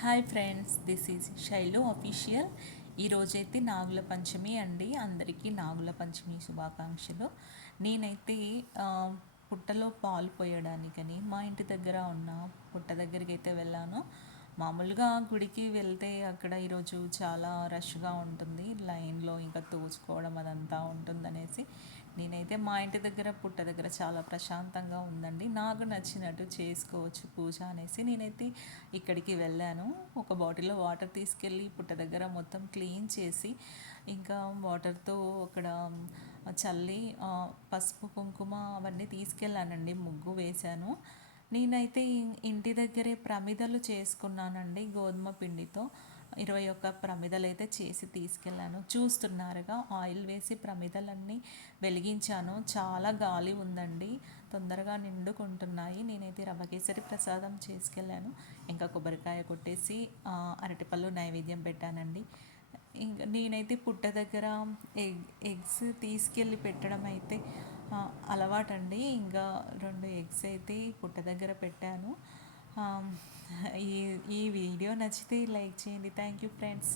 Hi friends, this is Shailu official. ఈరోజైతే నాగుల పంచమి అండి. అందరికీ నాగుల పంచమి శుభాకాంక్షలు. నేనైతే ఆ, పుట్టలో పాలు పోయడానికని మా ఇంటి దగ్గర ఉన్న పుట్ట దగ్గరికి అయితే వెళ్ళాను. మామూలుగా గుడికి వెళ్తే అక్కడ ఈరోజు చాలా రష్గా ఉంటుంది, లైన్లో ఇంకా తోచుకోవడం అదంతా ఉంటుందనేసి నేనైతే మా ఇంటి దగ్గర పుట్ట దగ్గర చాలా ప్రశాంతంగా ఉందండి, నాకు నచ్చినట్టు చేసుకోవచ్చు పూజ అనేసి నేనైతే ఇక్కడికి వెళ్ళాను. ఒక బాటిల్లో వాటర్ తీసుకెళ్ళి పుట్ట దగ్గర మొత్తం క్లీన్ చేసి ఇంకా వాటర్తో అక్కడ చల్లి పసుపు కుంకుమ అవన్నీ తీసుకెళ్ళానండి, ముగ్గు వేశాను. నేనైతే ఇంటి దగ్గరే ప్రమిదలు చేసుకున్నానండి, గోధుమ పిండితో 21 ప్రమిదలు అయితే చేసి తీసుకెళ్ళాను. చూస్తున్నారుగా, ఆయిల్ వేసి ప్రమిదలన్నీ వెలిగించాను. చాలా గాలి ఉందండి, తొందరగా నిండుకుంటున్నాయి. నేనైతే రవ్వ కేసరి ప్రసాదం చేసుకెళ్ళాను. ఇంకా కొబ్బరికాయ కొట్టేసి అరటిపళ్ళు నైవేద్యం పెట్టానండి. ఇంకా నేనైతే పుట్ట దగ్గర ఎగ్స్ తీసుకెళ్ళి పెట్టడం అయితే అలవాటండి. ఇంకా 2 ఎగ్స్ అయితే పుట్ట దగ్గర పెట్టాను. ఈ ఈ వీడియో నచ్చితే లైక్ చేయండి. Thank you friends.